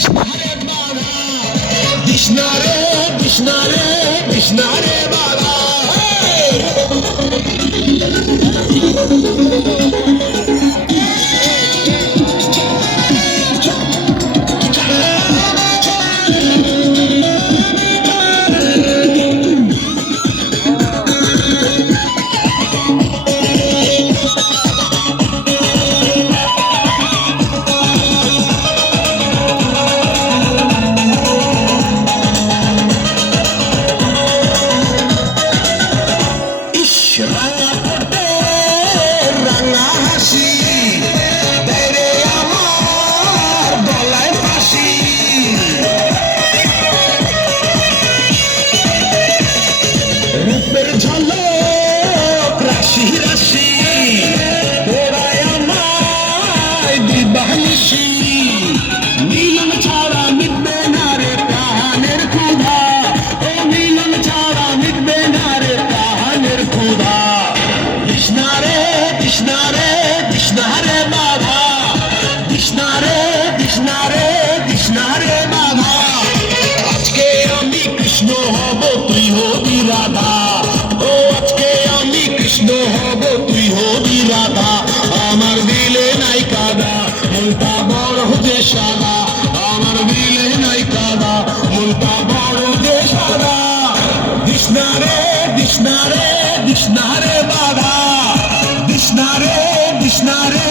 কৃষ্ণারে বাধা কৃষ্ণারে কৃষ্ণারে কৃষ্ণারে বাধা মিলন ছাড়া মিটবে না রে প্রাণের ক্ষুধা ও মিলন ছাড়া মিটবে না রে প্রাণের ক্ষুধা কৃষ্ণারে কৃষ্ণারে কৃষ্ণারে বাধা কৃষ্ণারে কৃষ্ণারে কৃষ্ণারে বাধা আজকে আমি কৃষ্ণ হব তুই হবি রাধা ও আজকে আমি কৃষ্ণ হব তুই হবি রাধা আমার দিলে নাই কাদা মনটা বড় যে সাদা আমার দিলে নাই কাদা মনটা বড় যে সাদা কৃষ্ণারে কৃষ্ণারে কৃষ্ণারে বাধা কৃষ্ণারে কৃষ্ণারে